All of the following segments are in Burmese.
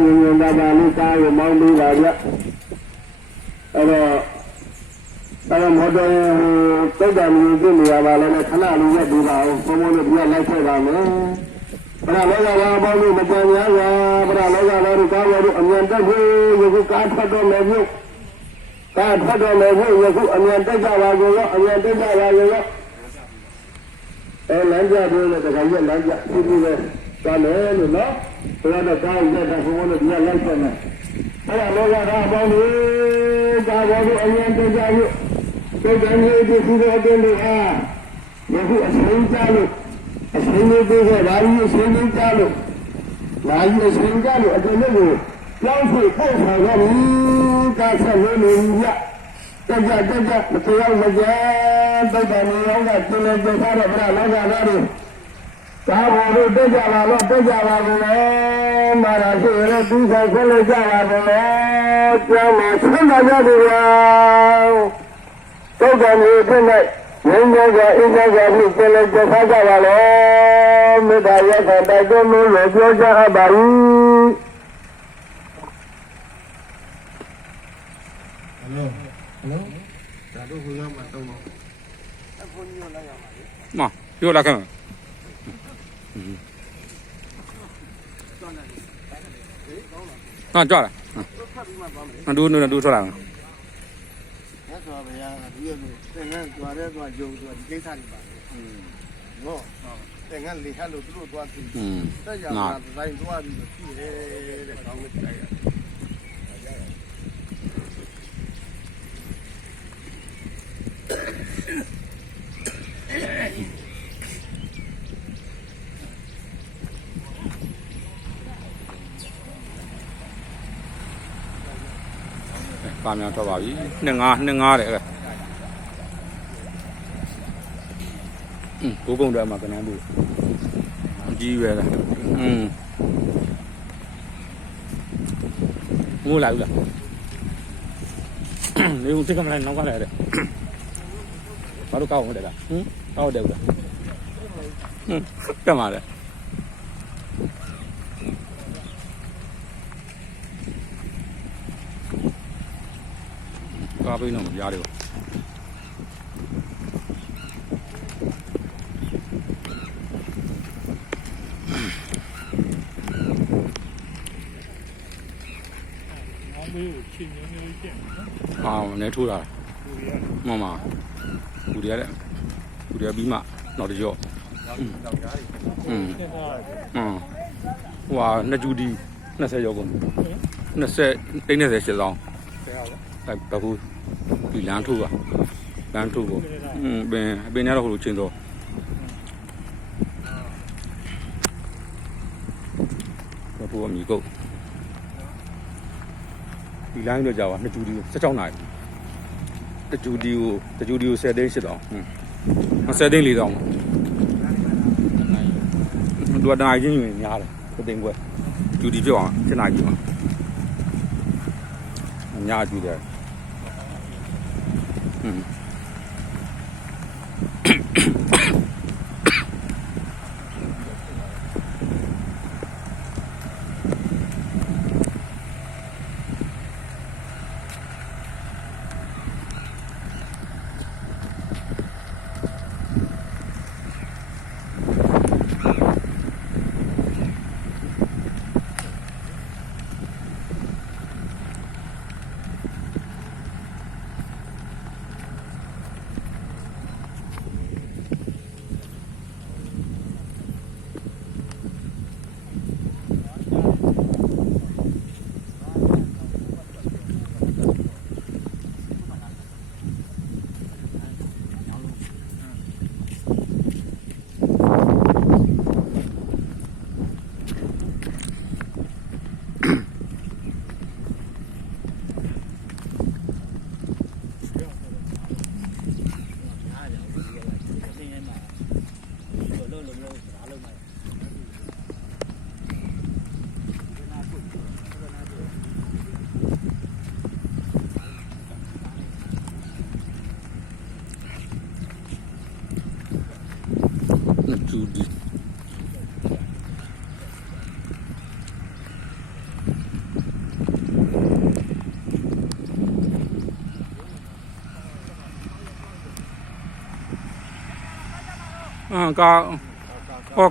မြင်မြင်သာသာလေးကားကိုမောင်းပြီးပါဗျအဲ့တော့မော်တော်တုတ်တံမျိုးပြနေရပါလဲခဏလေးရက်ပြီးပါဦးဘုံဘုံတို့ပြလိုက်ခဲ့ပါမယ်ပရလောကဝါဘောလို့မကြံရပါပရလောကဝါတို့ကားဝါတို့အမြန်တက်ဖို့ယခုကားထွက်တော့မယ်မြို့ကားထွက်တော့မယ်မြို့ယခုအမြန်တက်ကြပါကြရောအမြန်တက်ကြပါကြရောလမ်းကြပြောလို့တခါရက်လမ်းကြပြီးပြီးပဲသွားမယ်လို့နော်ဘုရားတော့ကားရက်တာဘုံဘုံတို့ပြလိုက်ခဲ့မယ်အဲ့ဒါလောကဝါဘောလို့ကားဝါတို့အမြန်တက်ကြမြို့တုတ်တံမျိုးပြပြီးတော့တင်လို့အားယခုအဆုံးကြလို့အရှင်လေးပြေးခဲ့ဒါကြီးအရှင်လေးကြားလို့ဒါကြီးအရှင်ကြားလို့အတူတူကိုကြောင်းဖွင့်ပို့ဆောင်ရပြီကားဆက်လို့နေရတက်ကြမတရားမကြပိတ်တယ်နေအောင်ကကျင်းနေကြထားတဲ့ဗရလောကသားတွေသာဘောတို့တက်ကြပါလို့တက်ကြပါဘူးလေမာရာရှိရတဲ့သူဆောင်ဆက်လို့ကြပါဘူးလေကျောင်းမှာဆင်းလာကြတယ်ဗျာတုတ်တယ်နေဖြစ်နေငင်းကြကအင်းကြကဖြစ်ကျလည်းကြထားကြပါလေမေတ္တာရခံတိုက်တွန်းလို့ပြောကြအပ်ပါ၏ဟယ်လိုဒါတို့ဟိုရောက်မှတော့အခုညိုလိုက်ရပါလေမပြောလာခဲ့ကြွလာဒူထွက်လာမယ်ဆိုပါဗျာဒီလိုသင်္ကန်းကြွားတဲ့သွားယုံသွားဒီကိစ္စတွေပါနော်သင်္ကန်းလေဟလို့သူတို့သွားပြီးတက်ကြမှာတိုင်းသွားပြီးကြည့်တယ်တဲ့ကောင်းလို့ကြိုက်ရတယ်ပါများထွက်ပါပြီနှစ်ငါတဲ့ဘိုးကုန်းတော်မှာကနန်းဘူးအကြီးပဲလားမိုးလာဘူးလားနေဦးစိတ်ကမလိုက်နောက်ကလိုက်ရတယ်ဘာလို့ကောက်အောင်တယ်လားကောက်တယ်ဘူးလားကမှလည်းကားပေးတော့မပြားတယ်နေထိုးတာမမဘူရတဲ့ဘူရပြီးမှတော့တကြော့ဟိုဟာနှစ်ကျူဒီ20ရောက်ကုန်20တိတ်20ရှစ်ဆောင်တခုဒီလမ်းထိုးပါလမ်းထိုးပေါ့ပင်ရတော့ဟိုလိုချင်းတော့ဘိုးအမိကုတ်ဒီလိုင်းတော့ကြာပါနှစ်ကျူဒီကို16နာရီတကျူဒီကို10သိန်း8တောင်10သိန်း4တောင်သူကတနာချင်းယူရင်များတယ်သိန်းခွဲကျူဒီပြောအောင်7နာရီပါများကျူတယ်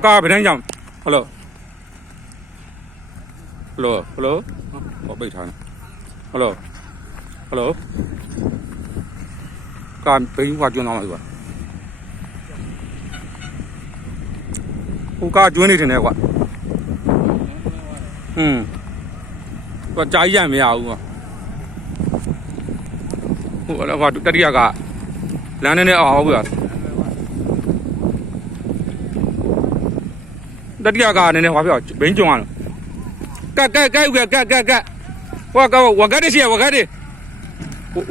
ကာဘယ်တိုင်းကြောင်ဟယ်လိုဟောပိတ်ထားနေဟယ်လိုကာဘယ်ကကျွန်းသွားမှာကွာဟိုကာကျွန်းနေတယ်ကွာကွာကြာကြီးရမရဘူးကွာဟိုတော့ကွာတတိယကလမ်းနဲ့အောင်ကွာတတိယကနည်းနည်းဟောပြောဘင်းကျွန်းကကဟောကဝကတ်ရှိဝကတ်ရှိ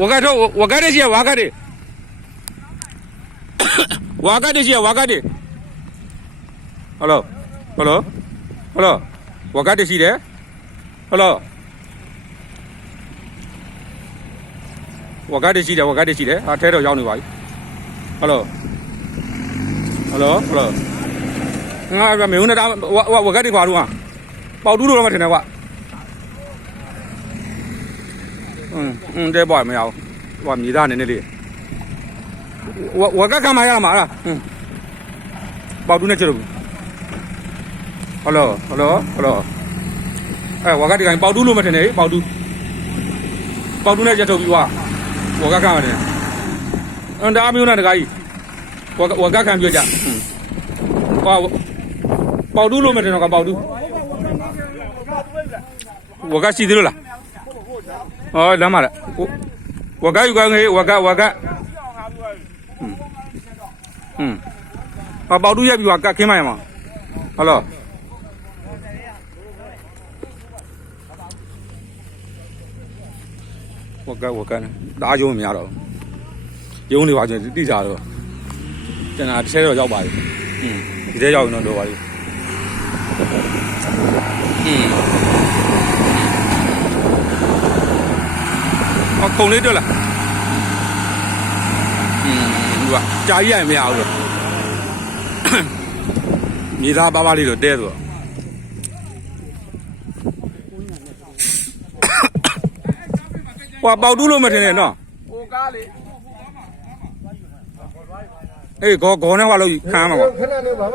ဝကတ်ရှိဝကတ်ဟယ်လိုဝကတ်ရှိတယ်ဟယ်လိုဝကတ်ရှိတယ်ဟာထဲတော့ရောက်နေပါပြီဟယ်လိုငါမင်းနဲ့ဝကတ်တွေပါတော့ပေါတူးလို့တော့မထင်နဲ့ကွာတဲပွားမရဘူးဟိုမြေသားနည်းနည်းလေးဝကတ်ခံမရမှာလားပေါတူးနဲ့ချက်လို့ဟယ်လိုဝကတ်ဒီကပေါတူးလို့မထင်နဲ့ပေါတူးနဲ့ချက်ထုတ်ပြီးွားဝကတ်ခံရတယ်ဒါအမျိုးနဲ့တကားကြီးဝကတ်ခံပြောကြပေါတူးလို့မထင်တော့ကပေါတူးဝကရှိသေးလို့လားလမ်းမှာလေဝကယူကငေးဝကပေါတူးရက်ပြီးကခင်းမရမှာဟုတ်လားဝကဒါရုံးမရတော့ရုံးနေပါချင်းတိစားတော့ကျွန်တော်တစ်ချက်တော့ရောက်ပါပြီဒီထဲရောက်ရင်တော့ပါပြီခုံလေးတွေ့လားဟိုကကြာကြီးရမရဘူးမြေသားပါလေးတော့တဲဆိုဟိုပေါတူးလို့မထင်နဲ့နော်ဟိုကားလေအေးဂေါနဲ့ဟွာလို့ခံရမှာပေါ့ခဏလေးဘာ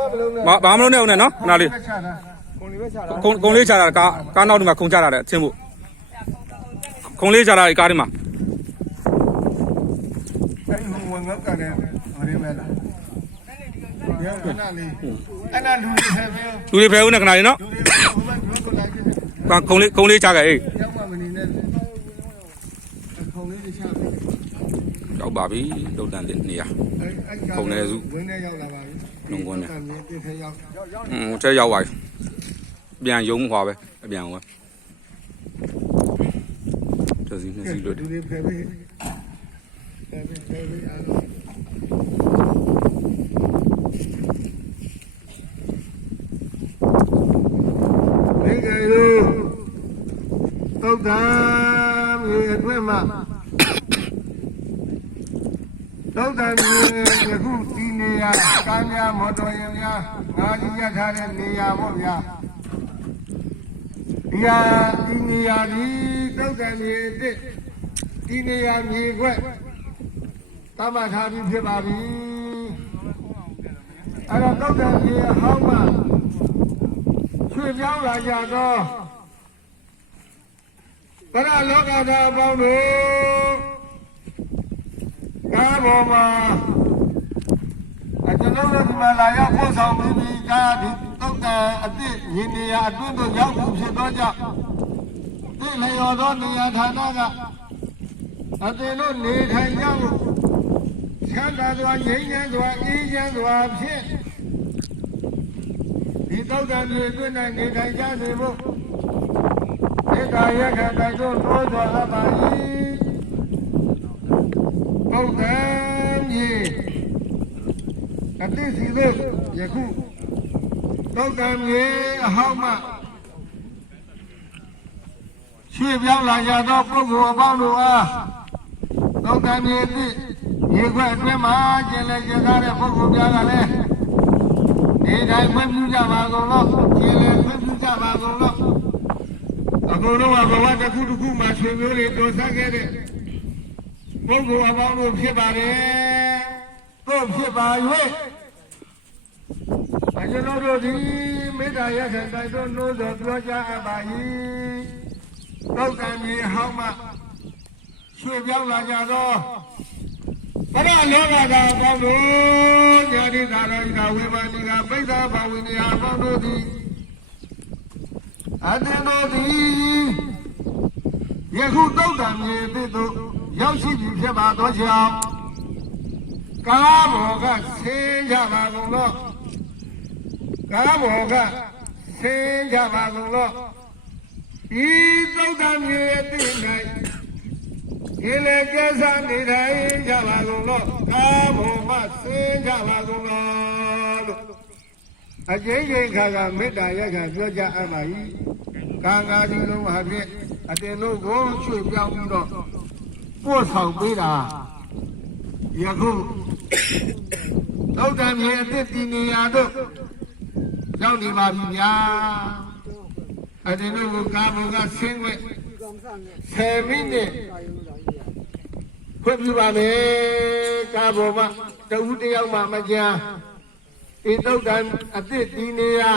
မလုပ်နဲ့ဦးနဲ့နော်ခဏလေးခုံလေးချတာကားနောက်ဒီမှာခုံချတာတဲ့အချင်းဖို့ခုံလေးချတာဒီကားဒီမှာအဲ့ဟိုဝင်ငေါက်ကလည်းဟိုလေးပဲလားဒီခဏလေးအဲ့နာလူတွေဖဲဦးနဲ့ခဏလေးနော်ခုံလေးချခဲ့အေးရောက်မှမနေနဲ့ခုံလေးချခဲ့ရောက်ပါပြီဒုတ်တန်တဲ့နေရာခုံနေစုဝင်းနဲ့ရောက်လာပါပြီလုံကွန်းနဲ့တစ်ထဲရောက်ထဲရောက်ပါပြီပြန်ယုံဟွာပဲအပြန်ဟွာတစီနှစ်စီလို့လူတွေဖဲပေးအားလုံးမိဂေလူသုတ်တံမြေအတွင်းမှာသုတ်တံမြေယခုဒီနေရာကားများမော်တော်ယာဉ်များငါးကြီးရထားတဲ့နေရာပေါ့ဗျာဒီနေရာဒီသုတ်တံမြေတစ်ဒီနေရာမြေခွက်တမထားပြီးဖြစ်ပါပြီအဲ့တော့သုတ်တံမြေအဟောင်းမှာရွှေပြောင်းလာကြတော့ဗရလောကသားအပေါင်းတို့ကားပေါ်မှာကျွန်တော်တို့ဒီမှာလာရောက်ပို့ဆောင်ပြီးကားဒီသုတ်တံအသစ်ရင်းနေရာအတွင်းသို့ရောက်ဖို့ဖြစ်တော့ကြောင့်သိလျော်သောနေရာဌာနကအသင်တို့နေထိုင်ကြဖို့ချမ်းသာစွာငြိမ်းချမ်းစွာအေးချမ်းစွာဖြင့်ဒီသုတ်တံမြေအတွင်း၌နေထိုင်ကြစေဖို့ဧကယက္ခတိုက်တို့နှိုးဆော်လာပါ၏သုတ်တံမြေအသစ်စီလို့ယခုသုတ်တံမြေအဟောင်းမှရွှေ့ပြောင်းလာကြသောပုဂ္ဂိုလ်အပေါင်းတို့အားသုတ်တံမြေအသစ်ရေခွက်အတွင်းမှာကျင်လည်ကျင်သားတဲ့ပုဂ္ဂိုလ်များကလည်းဒီတိုင်းဖွင့်ပြကြပါကုန်လို့ကျင်လည်ဖွင့်ပြကြပါကုန်လို့အခုတော့ဘဝတစ်ခုတစ်ခုမှာဆွေမျိုးတွေတော်ဆက်ခဲ့တဲ့ပုဂ္ဂိုလ်အပေါင်းတို့ဖြစ်ပါတယ်တို့ဖြစ်ပါ၍ ကျွန်တော်တို့ဒီမေတ္တာရက်ခံတိုက်တွန်းလို့ဆိုပြောကြအပ်ပါ၏တောက်ကံမြေဟောင်းမှရွှေ့ပြောင်းလာကြတော့ဘရလောကသာပေါင်းတို့ညာတိသာရောဤကဝေမာတိကပိဋကဘာဝိနည်းအပေါင်းတို့သည်အတန်တို့သည်ယခုတောက်ကံမြေသစ်တို့ရောက်ရှိပြီဖြစ်ပါသောကြောင့်ကာဘောကဆင်းကြပါကုန်တော့ကာဘောကဆင်းကြပါကုန်တော့ဤသုဒ္ဓမြေအတိ၌ဒီလေကျဆန်းနေထိုင်ကြပါကုန်တော့ကာဘောကဆင်းကြပါကုန်တော့လို့အကျဉ်းချင်းခါကမေတ္တာရက်ခံပြောကြအပ်ပါ၏ကာကာဒီလုံးဟာဖြင့်အတင်တို့ကိုရွှေ့ပြောင်းပြီးတော့ပို့ဆောင်ပေးတာယခုသုဒ္ဓမြေအတိတည်နေရာတို့ရောက်နေပါပြီဗျာအတင်တို့ကကာဘောကဆင်းခွင့်10မိနစ်ခွင့်ပြုပါမယ်ကာဘောမှာတဦးတယောက်မှမကြမ်းဤသုဒ္ဓအတိတည်နေရာ